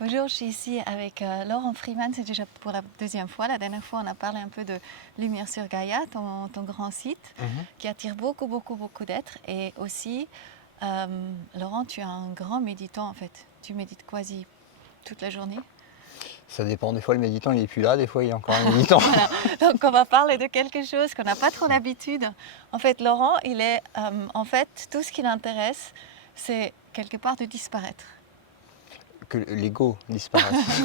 Bonjour, je suis ici avec Laurent Freeman, c'est déjà pour la deuxième fois. La dernière fois, on a parlé un peu de Lumière sur Gaïa, ton grand site, qui attire beaucoup d'êtres. Et aussi, Laurent, tu es un grand méditant en fait. Tu médites quasi toute la journée. Ça dépend, des fois le méditant il est plus là, des fois il est encore un méditant. Voilà, donc on va parler de quelque chose qu'on n'a pas trop l'habitude. En fait, Laurent, il est, en fait, tout ce qui l'intéresse, c'est quelque part de disparaître. Que l'ego disparaisse.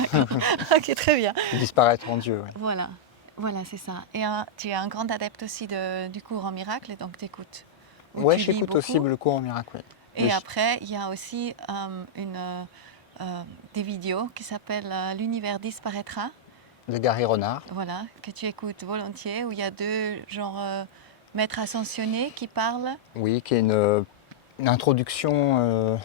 Ok, très bien. Disparaître en Dieu, oui. Voilà, voilà, c'est ça. Et tu es un grand adepte aussi du cours en miracle, et donc tu écoutes, ou Ouais, tu lis j'écoute aussi beaucoup. le cours en miracle, oui. Et après, il y a aussi des vidéos qui s'appellent L'univers disparaîtra, De Gary Renard. voilà, que tu écoutes volontiers, où il y a deux genre maîtres ascensionnés qui parlent. Oui, qui est une introduction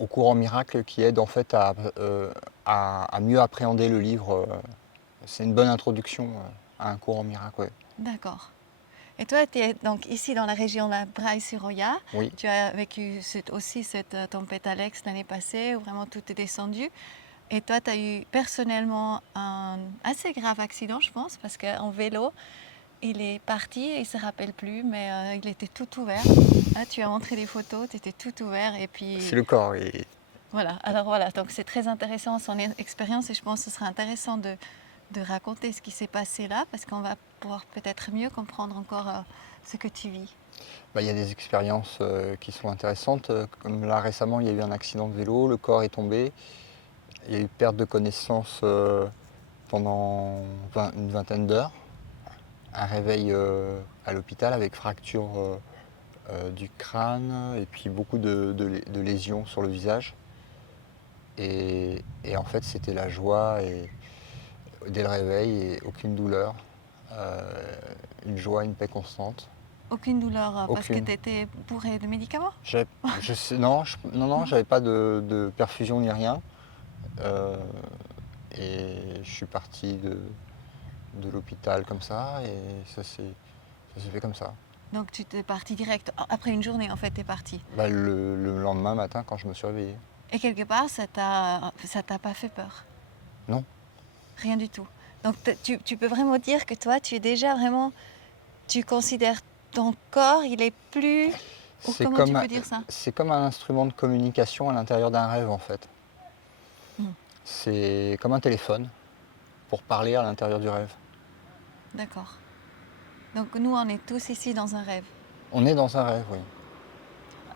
au cours en miracle qui aide en fait à mieux appréhender le livre. C'est une bonne introduction à un cours en miracle, ouais. D'accord. Et toi, tu es donc ici dans la région de Braille-sur-Roya. Oui. Tu as vécu aussi cette tempête Alex l'année passée, où vraiment tout est descendu. Et toi, tu as eu personnellement un assez grave accident, je pense, parce qu'en vélo, il est parti et il ne se rappelle plus, mais il était tout ouvert. Hein, tu as montré des photos, tu étais tout ouvert. Et puis C'est le corps. Et voilà, alors voilà, donc c'est très intéressant son expérience et je pense que ce sera intéressant de raconter ce qui s'est passé là, parce qu'on va pouvoir peut-être mieux comprendre encore ce que tu vis. il y a des expériences qui sont intéressantes. Comme là récemment, il y a eu un accident de vélo, le corps est tombé. Il y a eu perte de connaissance pendant une vingtaine d'heures. Un réveil à l'hôpital avec fracture du crâne et puis beaucoup de lésions sur le visage. Et en fait, c'était la joie et dès le réveil et aucune douleur. Euh, une joie, une paix constante. Aucune douleur parce que Aucune. tu étais bourré de médicaments? Non, j'avais pas de perfusion ni rien. Euh, et je suis parti de l'hôpital comme ça et ça s'est fait comme ça. Donc tu t'es parti direct, après une journée en fait, tu es parti. Le lendemain matin quand je me suis réveillé. Et quelque part, ça t'a pas fait peur? Non. Rien du tout. Donc tu peux vraiment dire que toi, tu es déjà vraiment, tu considères ton corps, il est plus, ou C'est comment tu comme, peux dire ça? c'est comme un instrument de communication à l'intérieur d'un rêve en fait. Hmm, C'est comme un téléphone pour parler à l'intérieur du rêve. d'accord. Donc nous, on est tous ici dans un rêve. On est dans un rêve, oui.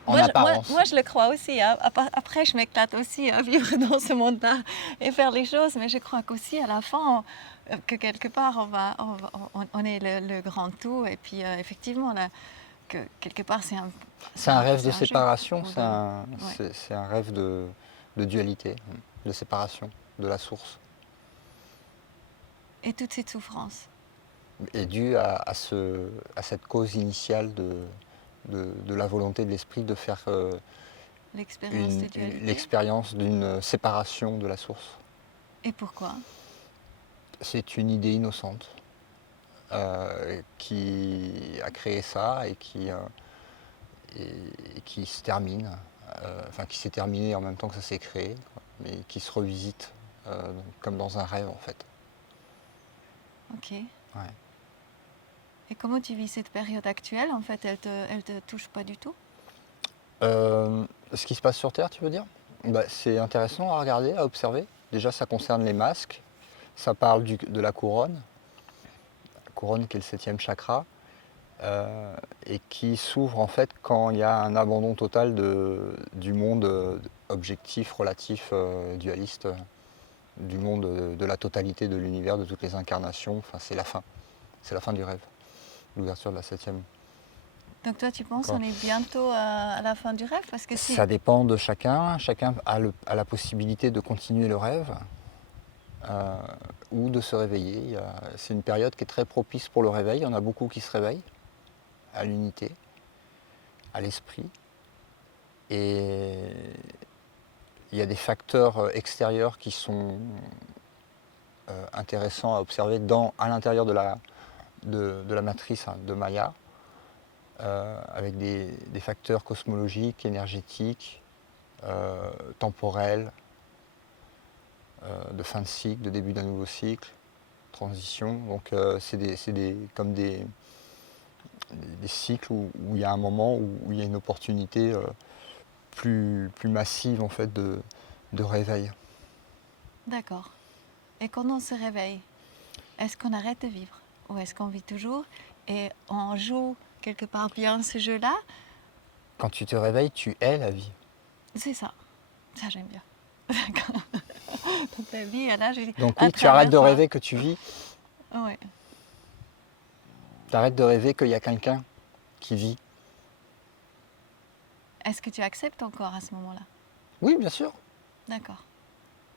En Moi, apparence. je le crois aussi, hein. Après, je m'éclate aussi à vivre dans ce monde-là et faire les choses, mais je crois qu'aussi à la fin, que quelque part, on est le grand tout. Et puis, effectivement, là, que quelque part, C'est un rêve c'est de un jeu. séparation, Ou ouais. c'est un rêve de dualité, de séparation de la source. Et toute cette souffrance. Et dû à cette cause initiale de la volonté de l'esprit de faire L'expérience de dualité. l'expérience d'une séparation de la source. Et pourquoi? C'est une idée innocente qui a créé ça et qui se termine, enfin qui s'est terminé en même temps que ça s'est créé, quoi, mais qui se revisite comme dans un rêve en fait. Ok. Ouais. Et comment tu vis cette période actuelle? En fait, elle te touche pas du tout? Ce qui se passe sur Terre, tu veux dire? C'est intéressant à regarder, à observer. Déjà, ça concerne les masques, ça parle de la couronne qui est le septième chakra, et qui s'ouvre en fait quand il y a un abandon total du monde objectif, relatif, dualiste, du monde de la totalité de l'univers, de toutes les incarnations. Enfin, c'est la fin du rêve, l'ouverture de la septième. Donc toi, tu penses D'accord. on est bientôt à la fin du rêve? Parce que si. Ça dépend de chacun. Chacun a la possibilité de continuer le rêve euh, ou de se réveiller. C'est une période qui est très propice pour le réveil. Il y en a beaucoup qui se réveillent à l'unité, à l'esprit. Et il y a des facteurs extérieurs qui sont intéressants à observer à l'intérieur de la matrice, hein, de Maya, avec des facteurs cosmologiques, énergétiques, temporels, de fin de cycle, de début d'un nouveau cycle, transition. Donc c'est comme des cycles où il y a un moment où il y a une opportunité plus massive en fait de réveil. D'accord. Et quand on se réveille, est-ce qu'on arrête de vivre ou est-ce qu'on vit toujours et on joue quelque part bien ce jeu-là? Quand tu te réveilles, tu es la vie. C'est ça. Ça, j'aime bien. D'accord. Donc la vie, là, je dis, Donc à oui, tu arrêtes travers de toi. rêver que tu vis, Ouais. tu arrêtes de rêver qu'il y a quelqu'un qui vit. Est-ce que tu acceptes encore à ce moment-là? Oui, bien sûr, D'accord.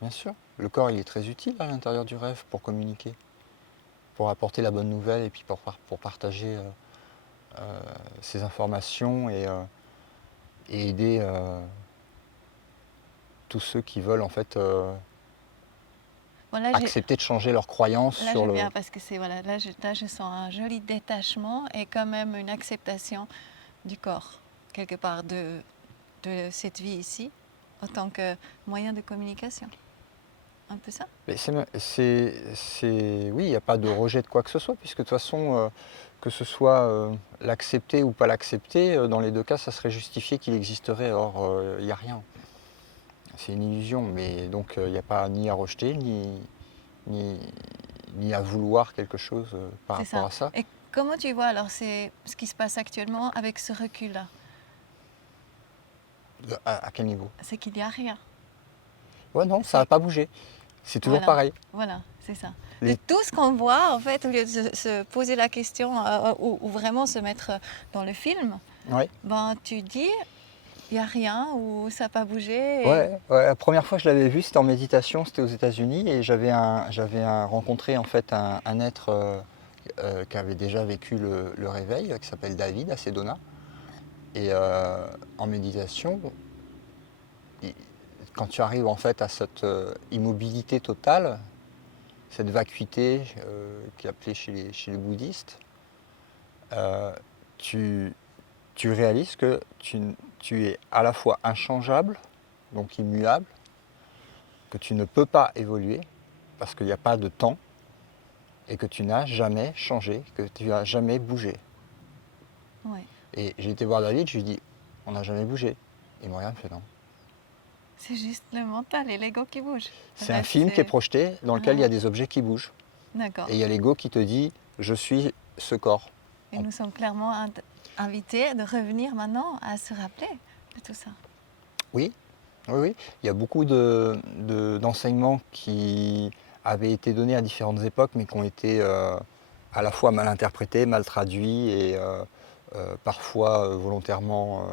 bien sûr. Le corps, il est très utile à l'intérieur du rêve pour communiquer, pour apporter la bonne nouvelle et puis pour partager ces informations et aider tous ceux qui veulent en fait Bon, accepter de changer leurs croyances là, sur j'aime le... bien parce que c'est voilà, là, je sens un joli détachement et quand même une acceptation du corps, quelque part, de cette vie ici, en tant que moyen de communication. Un peu ça? Mais oui, il n'y a pas de rejet de quoi que ce soit, puisque de toute façon, que ce soit l'accepter ou pas l'accepter, dans les deux cas, ça serait justifié qu'il existerait. Or, il n'y a rien. C'est une illusion, mais donc il n'y a pas ni à rejeter, ni, ni à vouloir quelque chose par C'est rapport ça. à ça. Et comment tu vois alors c'est ce qui se passe actuellement avec ce recul-là? À quel niveau? C'est qu'il n'y a rien. Ouais, non, ça n'a C'est pas bougé. C'est toujours voilà, pareil. voilà, c'est ça. De Les- tout ce qu'on voit, en fait, au lieu de se poser la question ou vraiment se mettre dans le film, Ouais. ben tu dis il n'y a rien ou ça n'a pas bougé. Ouais, la première fois que je l'avais vu, c'était en méditation, c'était aux États-Unis, et rencontré en fait un être qui avait déjà vécu le réveil, qui s'appelle David à Sedona. Et en méditation, il- quand tu arrives en fait à cette immobilité totale, cette vacuité qui est appelée chez les bouddhistes, euh, tu, tu réalises que tu es à la fois inchangeable, donc immuable, que tu ne peux pas évoluer parce qu'il n'y a pas de temps et que tu n'as jamais changé, que tu n'as jamais bougé. Ouais. Et j'ai été voir David, je lui ai dit, on n'a jamais bougé. Il me regarde, il me fait non. C'est juste le mental et l'ego qui bougent. Le C'est un reste, film qui est projeté dans lequel il y a des objets qui bougent. D'accord. Et il y a l'ego qui te dit, je suis ce corps. Et nous sommes clairement invités de revenir maintenant à se rappeler de tout ça. Oui, oui, oui. Il y a beaucoup d'enseignements qui avaient été donnés à différentes époques, mais qui ont été à la fois mal interprétés, mal traduits et parfois volontairement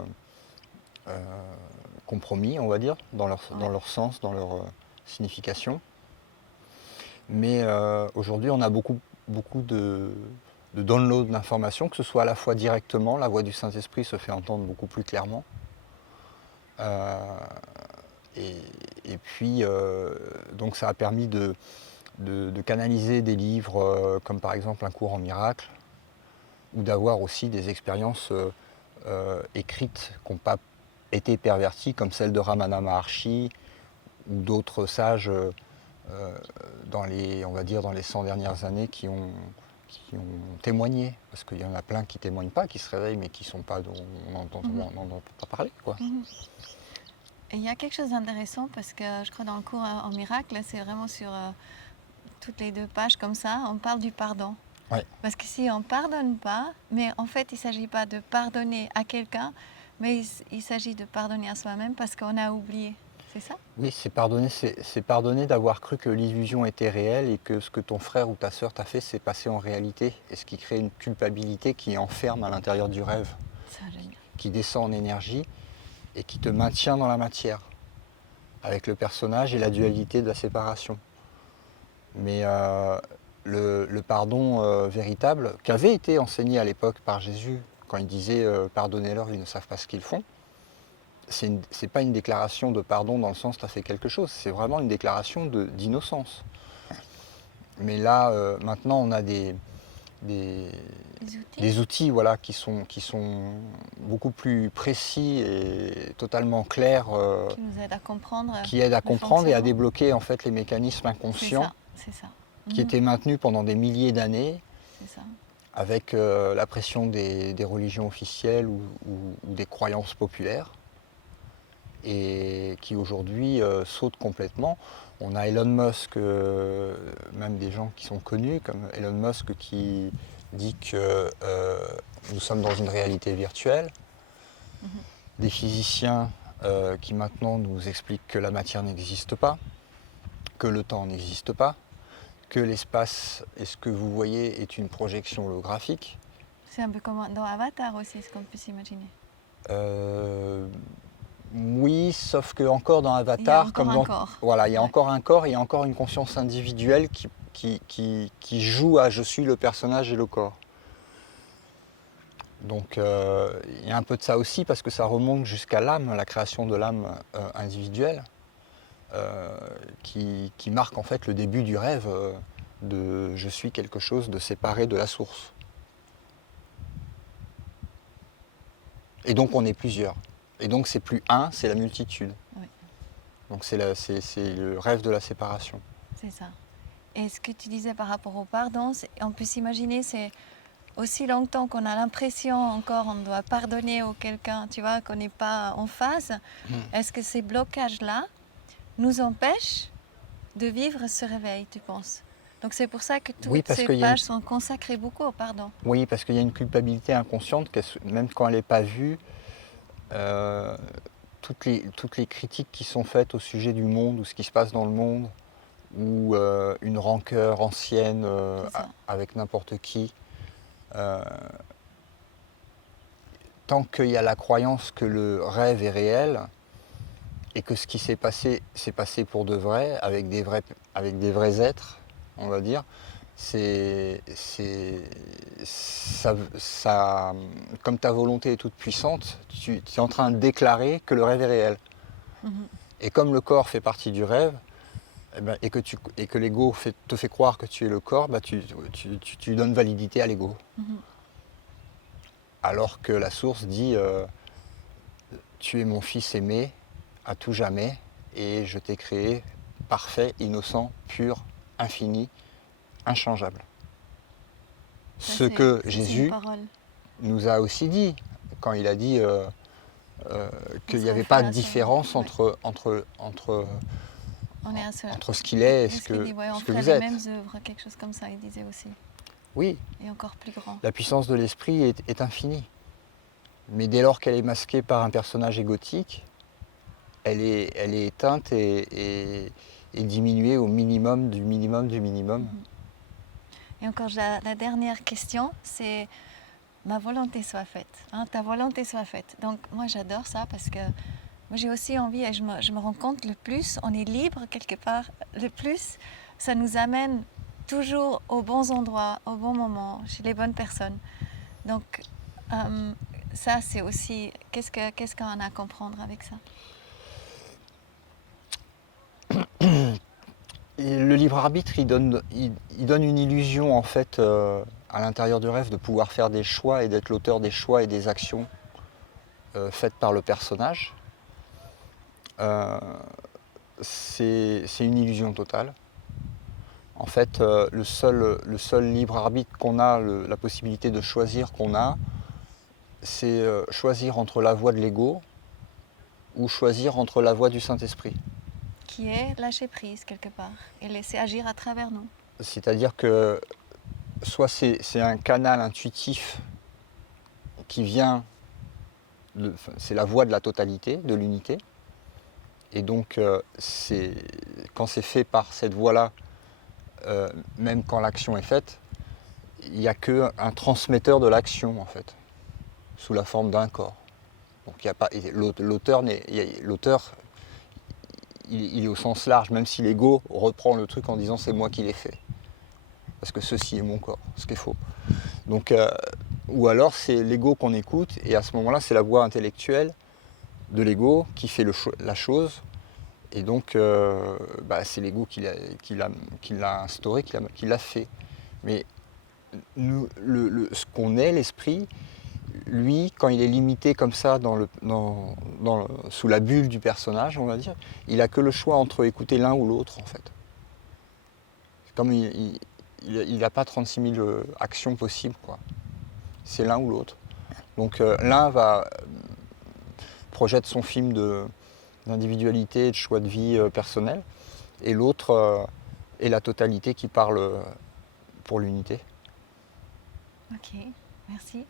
compromis, on va dire, dans Ouais. leur sens, dans leur signification. Mais aujourd'hui, on a beaucoup de download d'informations, que ce soit à la fois directement, la voix du Saint-Esprit se fait entendre beaucoup plus clairement. Euh, et puis, donc ça a permis de canaliser des livres comme par exemple Un cours en miracle, ou d'avoir aussi des expériences écrites qui n'ont pas été perverties, comme celle de Ramana Maharshi ou d'autres sages on va dire dans les 100 dernières années qui ont témoigné. Parce qu'il y en a plein qui ne témoignent pas, qui se réveillent, mais qui sont pas, on n'entend pas parler, quoi. Mhm. Et il y a quelque chose d'intéressant parce que je crois dans le cours en miracle, c'est vraiment sur toutes les 2 pages comme ça, on parle du pardon. Ouais. Parce que si on ne pardonne pas, mais en fait il ne s'agit pas de pardonner à quelqu'un, mais il s'agit de pardonner à soi-même parce qu'on a oublié. C'est ça? Oui, c'est pardonner d'avoir cru que l'illusion était réelle et que ce que ton frère ou ta sœur t'a fait s'est passé en réalité, et ce qui crée une culpabilité qui enferme à l'intérieur du rêve, Ça, j'aime bien. qui descend en énergie et qui te maintient dans la matière, avec le personnage et la dualité de la séparation. Mais le pardon véritable, qui avait été enseigné à l'époque par Jésus, quand il disait pardonnez-leur, ils ne savent pas ce qu'ils font, c'est pas une déclaration de pardon dans le sens tu as fait quelque chose, c'est vraiment une déclaration d'innocence. Mais là, maintenant, on a des, Les outils des outils voilà, qui sont beaucoup plus précis et totalement clairs, qui nous aident à comprendre qui aident à le comprendre et à fonctionnement. débloquer en fait les mécanismes C'est inconscients ça, c'est ça. qui Mhm, étaient maintenus pendant des milliers d'années c'est ça. avec la pression des religions officielles ou des croyances populaires et qui aujourd'hui sautent complètement. On a Elon Musk, même des gens qui sont connus comme Elon Musk qui dit que nous sommes dans une réalité virtuelle, Mhm. des physiciens qui maintenant nous expliquent que la matière n'existe pas, que le temps n'existe pas, que l'espace et ce que vous voyez est une projection holographique. C'est un peu comme dans Avatar aussi, ce qu'on peut s'imaginer. Euh, oui, sauf que encore dans Il y a Avatar, encore comme un dans corps. voilà, il y a Ouais. encore un corps, il y a encore une conscience individuelle qui joue à je suis le personnage et le corps. Donc il y a un peu de ça aussi parce que ça remonte jusqu'à l'âme, la création de l'âme individuelle, qui marque en fait le début du rêve de je suis quelque chose de séparé de la source. Et donc on est plusieurs. Et donc c'est plus un, c'est la multitude. Oui. Donc c'est le rêve de la séparation. C'est ça. Et ce que tu disais par rapport au pardon, on peut s'imaginer, c'est aussi longtemps qu'on a l'impression encore on doit pardonner à quelqu'un, tu vois, qu'on n'est pas en phase, est-ce que ces blocages-là nous empêchent de vivre ce réveil, tu penses? Donc c'est pour ça que Oui, toutes parce ces qu'il y a une, pages sont consacrées beaucoup au pardon. oui, parce qu'il y a une culpabilité inconsciente, même quand elle n'est pas vue, euh, toutes les critiques qui sont faites au sujet du monde ou ce qui se passe dans le monde, ou une rancœur ancienne C'est ça. avec n'importe qui, euh, tant qu'il y a la croyance que le rêve est réel et que ce qui s'est passé pour de vrai, avec des vrais êtres, on va dire, ça, comme ta volonté est toute puissante, tu es en train de déclarer que le rêve est réel. Mhm. Et comme le corps fait partie du rêve, eh ben, et que l'ego te fait croire que tu es le corps, bah, tu donnes validité à l'ego. Mhm. Alors que la source dit tu es mon fils aimé à tout jamais et je t'ai créé parfait, innocent, pur, infini, inchangeable. Ce que Ça, c'est une Jésus parole. nous a aussi dit quand il a dit On qu'il n'y sera avait fait pas de à son... différence Ouais. On est un seul. entre ce qu'il est et Qu'est-ce qu'il dit? Ouais, on ce que ferait vous les êtes. mêmes œuvres, quelque chose comme ça, il disait aussi. Oui, Et encore plus grand. la puissance de l'esprit est infinie. Mais dès lors qu'elle est masquée par un personnage égotique, elle est éteinte et diminuée au minimum du minimum du minimum. Mhm. Et encore, la dernière question, c'est ma volonté soit faite. Hein, ta volonté soit faite. Donc, moi, j'adore ça parce que moi, j'ai aussi envie, et je me rends compte, le plus on est libre quelque part, le plus ça nous amène toujours aux bons endroits, au bon moment, chez les bonnes personnes. Donc, ça, c'est aussi, qu'est-ce qu'on a à comprendre avec ça? Et le libre arbitre, il donne une illusion en fait à l'intérieur du rêve de pouvoir faire des choix et d'être l'auteur des choix et des actions faites par le personnage. Euh, c'est une illusion totale. En fait, le seul libre arbitre qu'on a, la possibilité de choisir qu'on a, c'est choisir entre la voie de l'ego ou choisir entre la voie du Saint-Esprit. Qui est lâcher prise quelque part et laisser agir à travers nous. C'est-à-dire que soit c'est un canal intuitif qui vient, c'est la voie de la totalité, de l'unité, et donc quand c'est fait par cette voie-là, même quand l'action est faite, il n'y a qu'un transmetteur de l'action en fait, sous la forme d'un corps. Donc il y a pas, l'auteur, il est au sens large, même si l'ego reprend le truc en disant c'est moi qui l'ai fait. Parce que ceci est mon corps, ce qui est faux. Donc, ou alors c'est l'ego qu'on écoute, et à ce moment-là, c'est la voix intellectuelle de l'ego qui fait la chose, et donc c'est l'ego qui l'a instauré, qui l'a fait. Mais ce qu'on est, l'esprit, lui, quand il est limité comme ça sous la bulle du personnage, on va dire, il a que le choix entre écouter l'un ou l'autre, en fait. C'est comme il n'a pas 36 000 actions possibles, quoi. C'est l'un ou l'autre. Donc l'un projette son film d'individualité et de choix de vie personnel, et l'autre est la totalité qui parle pour l'unité. Ok, merci.